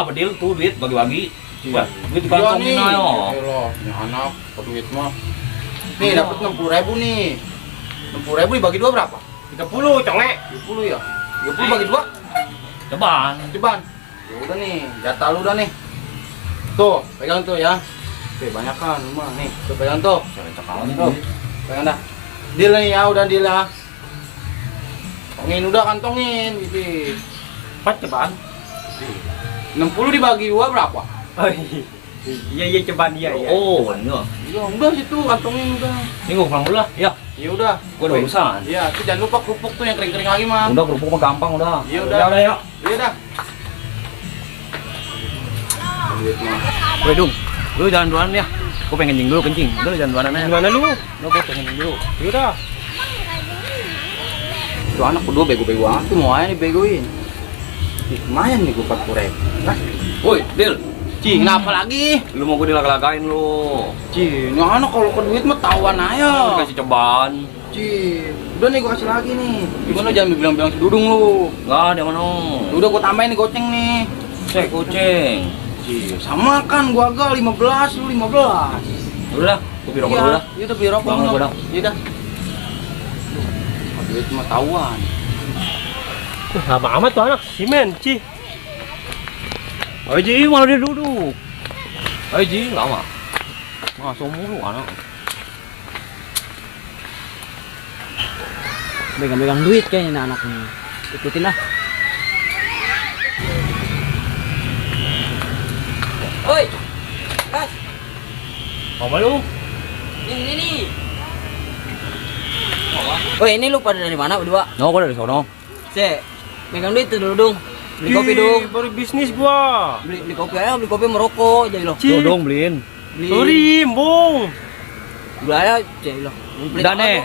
Apa deal tuh duit bagi-bagi? Ya, duit dikantongin ayo. Ini anak, duit mah. Nih dapat 60.000 nih. 60.000 dibagi dua berapa? 30 conge. 30 ya. 30 bagi dua. Ceban. Ceban. Ya udah nih, jatah lu udah nih. Tuh, pegang tuh ya. Oke, banyak kan rumah nih. Tuh pegang tuh. Tuh. Pegang dah. Deal nih ya, udah deal ya. Kantongin udah kantongin gitu. 4 ceban. 60 dibagi dua berapa? Oh iya ceban iya. Oh, bener. Ya udah situ kantongin udah. Ini gua pulang dulu lah. Ya, Ya udah. gua ada urusan. Iya, itu jangan lupa kerupuk tuh yang kering-kering lagi, Mam. Udah kerupuk mah gampang udah. Iya udah. Udah ya. Iya dah. Duit mah. Woi, Dung. Lu jalan duluan ya. Gua pengen kencing dulu kencing. Udah lu jalan duluan aja. Gimana lu? Lu gua pengen kencing dulu. Yaudah. Tuh anak berdua bego-bego amat tuh mau aja dibegoin. Lumayan nih gua 40.000. Nah, Woi, Dil. Ci, kenapa lagi? Lu mau gua dilaga-lagain lu. Ci, ini anak kalau ke duit mah tawan aja. Kasih ceban. Ci, udah nih gua kasih lagi nih. Gimana jangan bilang-bilang si Dudung lu. Enggak, dia mana? Udah gua tambahin nih goceng nih. Cek kucing. Ci, sama kan gua agak 15, lu 15. Udah, gua beli rokok dulu dah. Iya udah beli rokok. Bangun gua dah. Iya dah. Duit mah tawan. Lama amat tuh anak. Simen, Ci. Ayo Ji, malah dia duduk. Ayo Ji, lama. Masuk mulu anak. Megang-megang duit kayaknya nih anak nih. Ikutin lah. Oi. Kas. Apa lu? Ini nih. Oi, ini lu pada dari mana berdua? No, gua dari sono. Cek. Megang duit tuh dulu dong. Beli kopi dong. Baru bisnis gua. Beli kopi aja, beli kopi merokok jadi lo. Ci. Tuh dong beliin. Beli. Sorry, Bung. Beli aja jadi lo. Udah, Nek.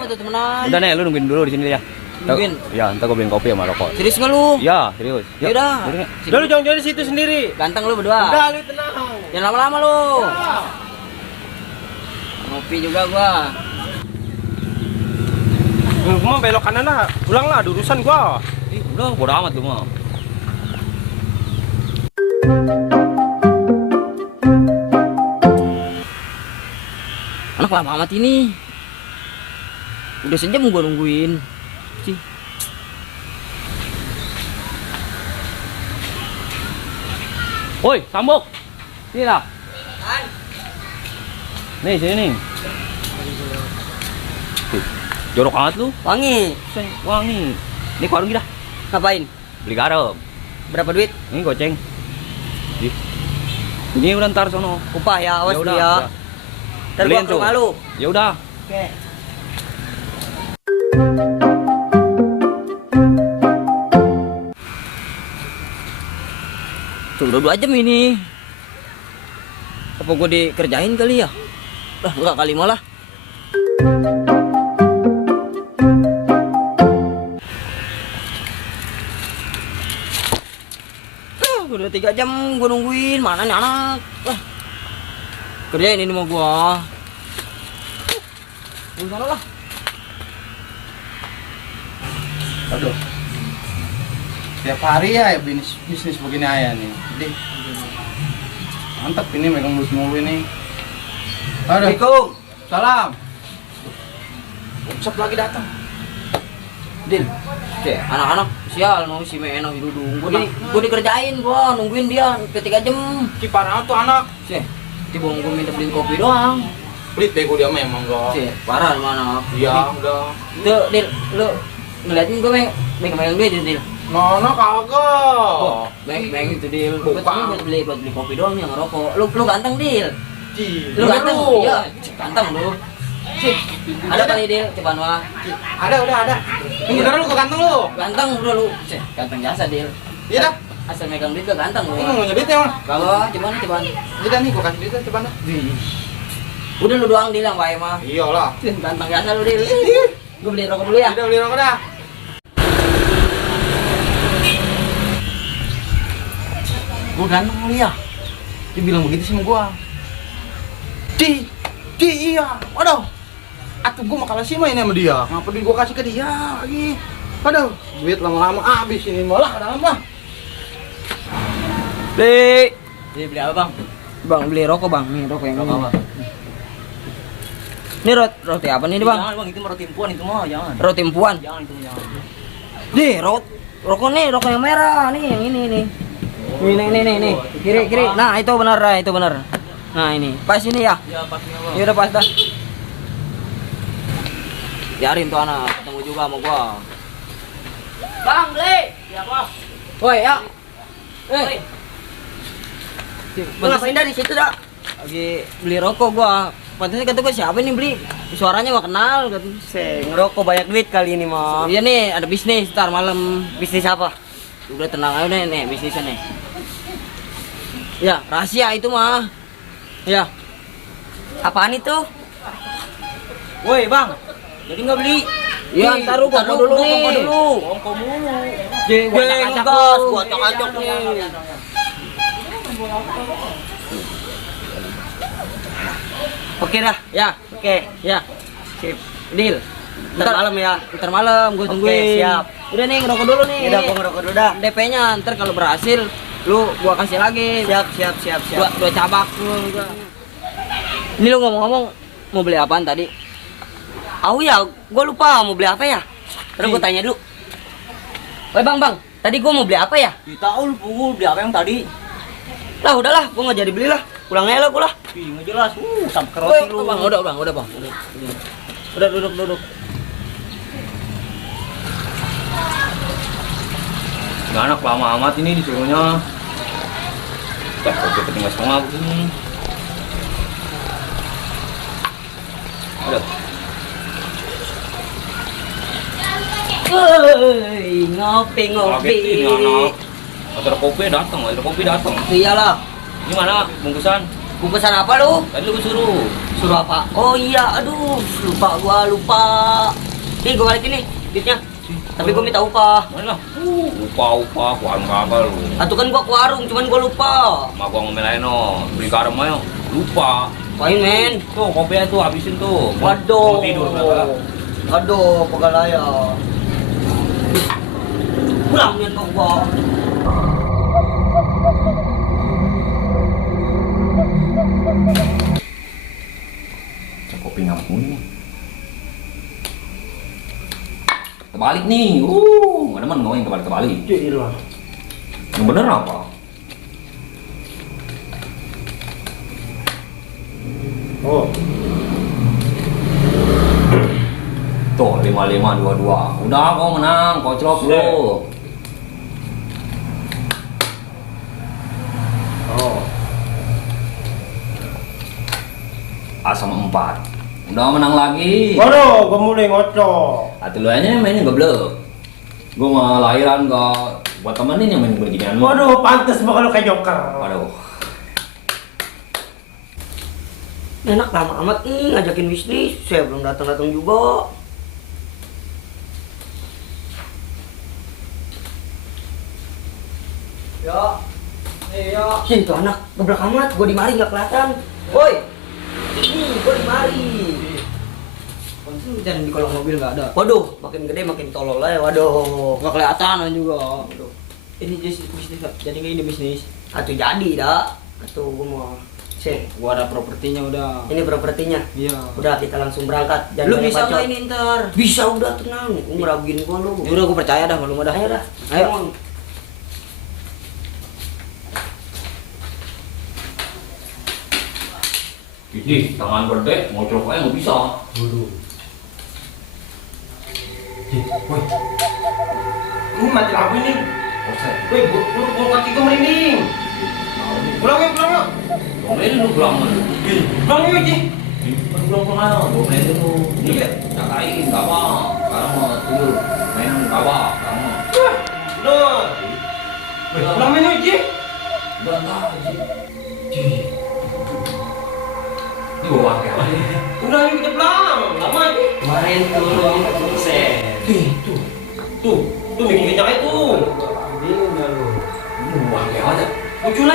Udah nih, lu nungguin dulu di sini ya. Nungguin? Ya, ntar gua beliin kopi sama rokok. Serius nggak lu? Ya, serius. Ya, Yaudah. Nek. Udah lu jangan di situ sendiri. Ganteng lu berdua. Udah lu tenang. Jangan lama-lama lu. Ngopi juga gua. Gua mau belok kanan lah. Pulang lah, ada urusan gua. Ih, udah bodo amat lu mah. Anak lama amat ini. Udah sejam gua nungguin. Cih. Woi, Sambok. Sini lah. Nih, sini nih. Tuh, jorok banget lu. Wangi. Wangi. Ini ke warung kita. Ngapain? Beli garam. Berapa duit? Ini goceng. Ih. Ini udah ntar sono. Upah ya, awas Ya dulu udah, ya. udah. Ntar gua Beliin ke tuh. rumah lu. Ya udah. Oke. Tuh, udah 2 jam ini. Apa gua dikerjain kali ya? Lah, enggak kali malah. Udah 3 jam gua nungguin, mana nih anak? Lah. Kerjain ini mau gua. Di sana lah. Aduh. Tiap hari ya bisnis begini aja nih. Jadi mantap ini megang duit mulu ini. Aduh. Assalamualaikum. Salam. WhatsApp lagi datang. Din, anak-anak sial no si Meno Dudung. Gua dikerjain gua nungguin dia ke 3 jam. Parah tuh anak. Sih, tiba gua minta beliin kopi doang. Pelit bego dia memang enggak. Sih, parah mana? Iya, udah. Tuh, Dil, lu ngeliatin gua megang duit Dil. Mana kagak. Oh, megang itu Dil. Gua cuma buat beli kopi doang yang ngerokok. Lu ganteng Dil. Lu ganteng. Iya, ganteng lu. Sih, ada kali Dil, coba wah. Ada, udah ada. Ini beneran lu ganteng lu. Ganteng udah lu. Sih, ganteng jasa Dil. Iya dah. Asal megang duit gak ganteng lu. Ini mau nyebitnya mah. Kalau coba. Iya dah nih gua kasih duitnya coba dah. Udah lu doang Dil yang baik mah. Iyalah. Ganteng jasa lu Dil. Gue beli rokok dulu ya. Udah beli rokok dah. Gue ganteng kali ya. Dia bilang begitu sama gue. Di iya. Waduh. Atuh gue mau kalah sih main sama dia. Ngapa duit gue kasih ke dia lagi? Waduh, duit lama-lama habis ini malah dalam lah. Beli apa bang? Bang beli rokok bang, nih rokok yang ini. Ini roti apa nih bang? Jangan bang, itu roti impuan itu mah, jangan. Roti impuan. Jangan itu jangan. Nih rokok nih, rokok yang merah nih, yang ini nih. Nih. Kiri. Nah itu benar, itu benar. Nah ini, pas ini ya. Ya pasnya bang. Ya udah pas dah. Biarin tuh anak ketemu juga sama gua. Bang beli. Siapa? Woi ya. Lu ngapain dah di situ dah? Lagi beli rokok gua. Pantasnya kata gua siapa nih beli? Suaranya gak kenal kan. Ngerokok banyak duit kali ini mah. Iya nih, ada bisnis ntar malam. Bisnis apa? Udah tenang aja nih bisnisnya nih. Ya, rahasia itu mah. Ya. Apaan itu? Woi, Bang. Jadi nggak beli? Iya, ntar lu gua dulu nih. Kongko mulu. Gua acak-acak nih. Oke dah. Ya, Oke. ya. Sip. Deal. Ntar malam ya. Ntar malam gua Oke, tungguin. siap. Udah nih ngerokok dulu nih. Udah, gua ngerokok dulu dah. DP-nya ntar kalau berhasil lu gua kasih lagi. Siap. Dua cabak lu gua. Ini lu ngomong-ngomong mau beli apaan tadi? Aku ya, gua lupa mau beli apa ya. Terus gua tanya dulu. Woi Bang, tadi gua mau beli apa ya? Tahu lu beli apa yang tadi? Lah udahlah, gua nggak jadi beli lah. Pulang aja lah gua lah. Ih, nggak jelas. Sampai Woi, roti lu. Bang, udah Bang. Udah duduk. Nggak anak lama amat ini disuruhnya. Kopi ketinggal setengah begini. Udah. Ngopi. Kagetin anak. Ada kopi datang. Iyalah. Ini mana bungkusan? Bungkusan apa lu? Tadi lu suruh. Suruh apa? Oh iya, aduh, lupa. Nih gua balikin nih duitnya. Tapi gua minta upah. Mana? Upah, warung kagak lu. Atuh kan gua ke warung, cuman gua lupa. Mak gua ngomelain no, beli garam ayo. Lupa. Apain men? Tuh kopinya tuh habisin tuh. Waduh. Mau tidur berapa? Aduh, pegalaya. Pulangin dong gua. Kopi ngampun nih. Terbalik nih. Nggak demen ngomong yang terbalik. Gila. Yang bener apa? Oh. Tuh 5522. Udah kau menang, kocrok lu. Oh. Asam 4. Udah menang lagi. Waduh, gua mulai ngocok. Hati lu aja mainnya goblok. Gua mau lahiran gak buat temenin yang main beginian. Waduh, pantes bakal lu kayak joker. Waduh. Enak lama amat nih ngajakin bisnis. Saya belum datang juga. Ya. Itu anak geblak amat, gua di mari nggak kelihatan. Woi. Ini gua di mari. Jangan di kolong mobil nggak ada. Waduh, makin gede makin tolol aja. Waduh, nggak kelihatan juga. Waduh. Ini bisnis, jadi nggak ini bisnis. Atuh jadi dah. Atuh gua mau. Gua ada propertinya udah. Ini propertinya? Iya. Udah kita langsung berangkat. Jangan lu bisa nggak ini ntar? Bisa udah tenang. Lu ngeraguin gua lu. Ya udah gua percaya dah, malu dah. Ayo dah. Ayo. Gigi, tangan gede, mau celok aja nggak bisa. Waduh. Woi. Ini mati lampu ini. Woi, gua kaki gua merinding. Pulang yuk. Domelin lu pulang lu. Pulang yuk, Ji. Pulang aja, domelin lu. Iya, jagain, nggak apa. Sekarang mau tidur, main nggak apa. Sekarang mau. Loh. Pulang main yuk, Ji. Udah nggak, Ji. Ini bawa pakai apa nih? Udah yuk kita pulang. Lama, Ji. Kemarin turun 40%. Tuh, bikin kencang aja tuh. Bingung ya lu. Wah, kayak aja. Muncul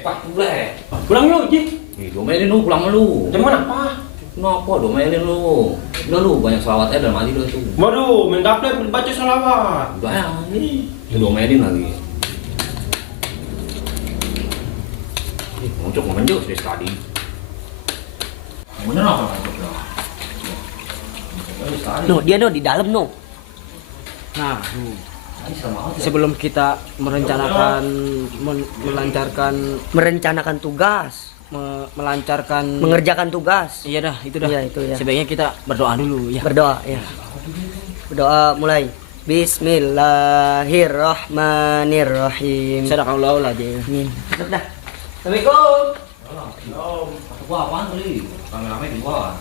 Pak, boleh. Pulang yuk, Ji. Domelin lu, pulang lu. Jam mana, Pak? Kenapa domelin lu? Udah lu banyak selawatnya dan mati udah tuh. Waduh, main daftar baca salawat. Udah ya, ini domelin lagi. Muncul menjuk dari tadi. Bener apa muncul lah? No, dia no di dalam no. Nah, Sama aja. sebelum kita merencanakan Merencanakan tugas, melancarkan mengerjakan tugas. iya dah, itu dah. Iya, itu ya. Sebaiknya kita berdoa dulu ya. Berdoa ya. Berdoa mulai. Bismillahirrahmanirrahim. Sadaqallahul-adzim. Amin. Dah. Assalamualaikum. Gua apaan kali? Kameramen di bawah.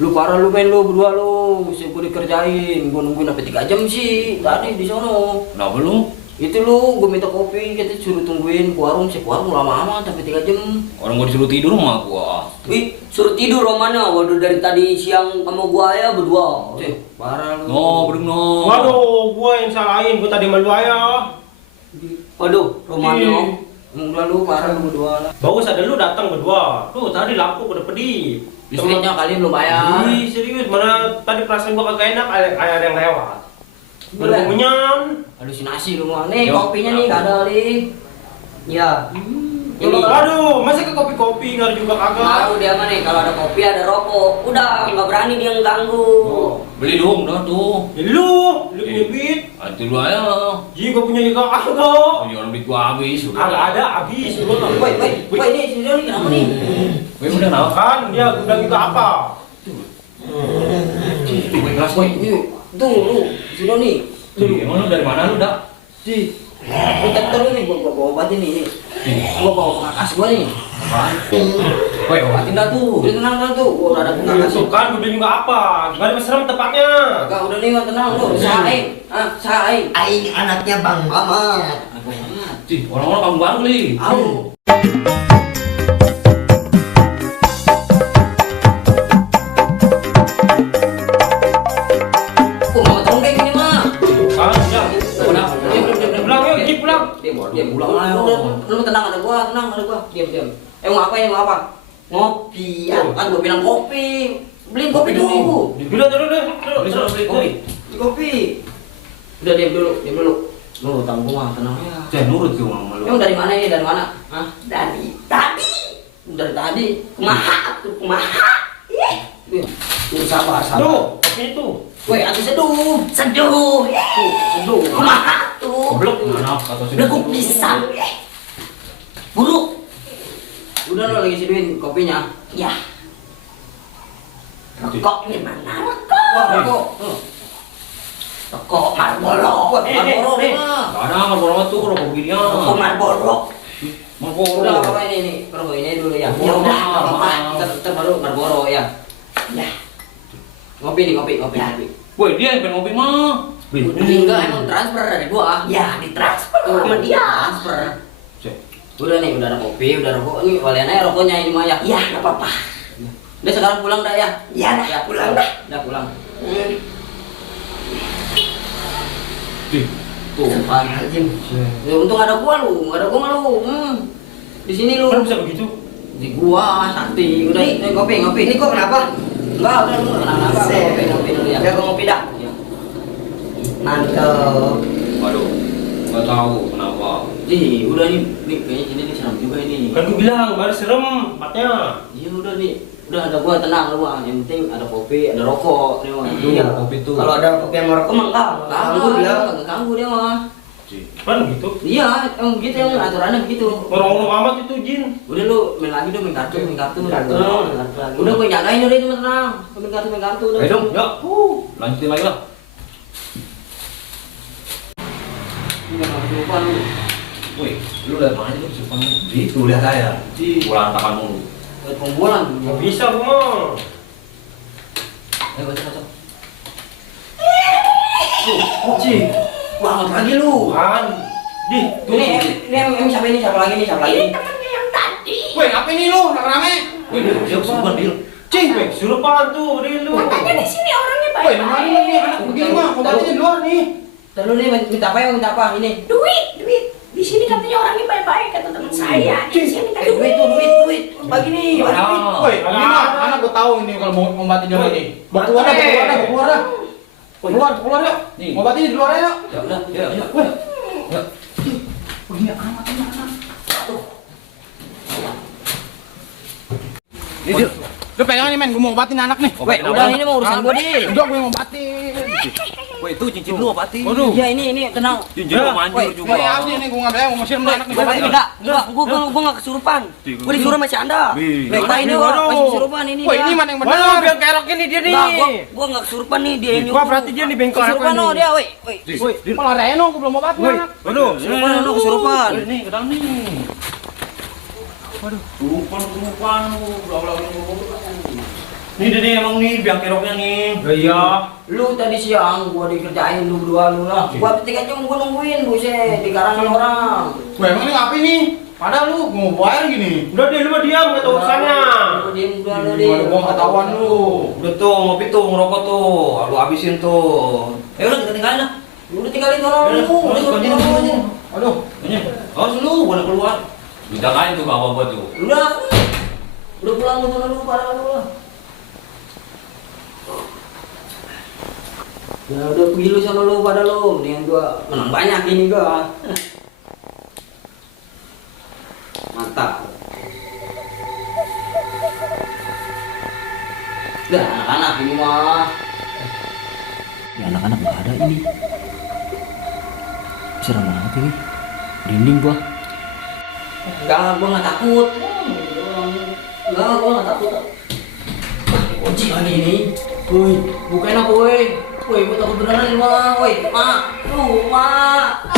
Lu parah lu main lu berdua lu, mesti gua dikerjain. Gua nungguin sampai 3 jam sih tadi di sono. Kenapa lu? Itu lu, gua minta kopi, kita suruh tungguin ke warung, si warung lama amat sampai 3 jam. Orang gua disuruh tidur sama gua. Wih, suruh tidur Romana. Waduh dari tadi siang sama gua ya berdua. Cih, parah lu. No, belum no. Waduh, gua yang salahin, gua tadi malu ayah. Waduh, Romano. Udah lu parah lu berdua lah. Bagus ada lu datang berdua. Tuh tadi lampu udah pedih. Listriknya kali belum bayar. Ih, serius, mana tadi perasaan gua kagak enak, ada yang lewat. Boleh. Baru menyan. Halusinasi lu mah. Nih Yo. kopinya nih, gak ada li. Ya. Ini. Waduh, masa ke kopi-kopi nggak juga kagak? Ngaruh dia mah nih, kalau ada kopi ada rokok. Udah, nggak berani dia ngeganggu. Beli dong, dah tuh. Ya, lu punya duit. Itu lu aja. Ji, gua punya juga kagak. Oh, orang duit gua habis. Kagak ada, habis. Gua Woi, ini si Doni kenapa nih? Woi, udah nawa. kan dia udah juga apa? Woi, kelas Woi, woi. ini tuh lu, si Doni. Emang lu dari mana lu, dak? Si, bentar nih, gua bawa obat ini. Gua bawa pengakas gua nih. Apaan? Woi, obatin dah tuh. Udah tenang tuh, gua udah ada pengakas. Tuh kan udah juga apa? Gimana mesra tempatnya? Kagak udah nih, gua tenang lu. Saing, saing. Aing anaknya Bang Mamat. Cih, orang-orang kamu bareng kali. Au. Kok mau tonggeng ini mah? Kan ya. Pulang yuk, Ji, pulang. Dia pulang lah. Lu tenang ada gua. Diam. Mau apa ya, mau apa? Ngopi. Ya, kan gua bilang kopi. Beliin kopi dulu. Dulu. Beli kopi. Beli kopi. Udah diam dulu. Lu tanggung mah tenang ya. Cih, nurut tuh sama lu. Emang dari mana ini? Dari mana? Hah? Dari tadi. Dari tadi. Kumaha tuh kumaha. Ih, Tuh sabar. Tuh, kopi itu. Woi, atuh seduh. seduh. Seduh. Kumaha tuh. Goblok, mana kata Udah gua pisang. Buruk. Udah lo lagi seduhin kopinya. Ya. Rokoknya mana rokok? Wah, rokok. Rokok Marlboro. Wah, Marlboro nih. Gak ada nggak tuh rokok ginian. Rokok Marlboro. Marlboro. Udah apa ini? Rokok ini dulu ya. Ya udah, nggak apa-apa. Ntar baru Marlboro ya. Ya. Ngopi nih, ngopi. Woi, dia yang pengen ngopi mah. Enggak, emang transfer dari gua. Ya ditransfer sama dia. Transfer. Cih. Udah nih, udah ada kopi, udah rokok. Ini walian aja rokoknya ini mah ya. Ya nggak apa-apa. Udah sekarang pulang dah ya. Ya dah pulang dah. Udah pulang. Cih. Tuh, Astagfirullahaladzim. ya, untung ada gua lu, Di sini lu. Kan bisa begitu. Di gua sakti. Udah, Nih, ngopi. Ini kok kenapa? Enggak, udah lu kenapa? Set. Ngopi dulu ya. Ya gua ngopi dah. Ya. Mantap. Waduh, nggak tahu kenapa. Udah nih, kayaknya ini serem juga ini. Kan gua bilang baru serem tempatnya. Iya udah nih, udah ada gua tenang lu bang. Yang penting ada kopi, ada rokok nih mah. Iya. Kopi tuh. Kalau ada kopi yang mau rokok mah enggak. Ganggu dia. Kagak ganggu dia mah. Cih. Kan gitu. Iya, emang begitu yang aturannya begitu. Orang-orang amat itu Jin. Udah lu main lagi dong, main kartu. Main kartu lagi. Udah gua jagain udah itu mah tenang. Main kartu udah. Ayo dong, yuk. Lanjutin lagi lah. Jangan lupa lu. Woi, lu lihat mana tuh Supang? Itu lihat aja. Bola tangan mulu. Buat pembualan. Nggak bisa gua mah. Ayo baca. Cih, banget lagi lu. Kan. Ini siapa lagi nih? Ini temennya yang tadi. Woi, apa ini lu? Rame-rame. Woi, siapa Supang Bil? Cing, weh, surupan tuh, di lu. Katanya di sini orangnya Woi, baik. mana nih anak begini mah, obatnya di luar nih. Terus nih minta apa ya? Minta apa ini? Duit. Di sini katanya orangnya baik-baik kata teman saya. Di sini minta Duit tuh, duit. duit. Bagi nih, bagi duit. Woi, ini mah anak gue tahu ini kalau mau ngobatin dia lagi. Keluar dah. Keluar yuk. Nih. Ngobatin di luar yuk. Ya udah, ya. Ya. Begini amat ini anak. Ini lu pegang nih men, gue mau obatin anak nih. Weh, udah ini mau urusan gua nih. Udah gue mau obatin. Woi, itu cincin lu apa, Ti? Ya ini tenang. Cincin lu manjur Woi, juga. Woi, abis nih gue ngambil mau siram anak nih. Woi, enggak, gua enggak kesurupan. Gua disuruh sama si Anda. Baik baik ini gua masih kesurupan ini. Woi, ini mana yang benar? Waduh, biar kerok ini dia nih. Enggak, gua enggak kesurupan nih dia ini. Gua berarti dia nih bengkok Kesurupan aku oh nih. dia, woi. Woi, malah Reno gue belum obatin anak. Waduh, Kesurupan lu kesurupan. Nih, ke dalam nih. Waduh, lupa lu, bla. Nih dia nih emang nih biang keroknya nih. Iya. Lu tadi siang gua dikerjain lu berdua lu lah. Gua 3 jam gua nungguin buset di garangan orang. Woi, emang ini ngapain nih? Padahal lu mau bayar gini. Udah deh, lu mah diam enggak tahu urusannya. Lu diem dulu lu diem. Gua nggak ketahuan lu. Udah tuh, ngopi tuh, ngerokok tuh. Lu habisin tuh. Udah kita tinggalin lah. Udah tinggalin orang lu. Udah Lanjut, lanjut. Aduh, Ini, awas lu, boleh keluar. Dijagain tuh bapak tuh. Udah pulang lu sana lu pada lu lah. Ya udah pergi lu sana lu pada lu. Mendingan gua menang banyak ini gua. Mantap. Udah anak-anak ini mah. Ya anak-anak nggak ada ini. Serem banget ini. Dinding gua. Enggak, gua nggak takut. Enggak, gua nggak takut. Kunci lagi ini. Woi, bukain apa woi? Woi, gua takut beneran ini mah. Woi, mak, lu mak.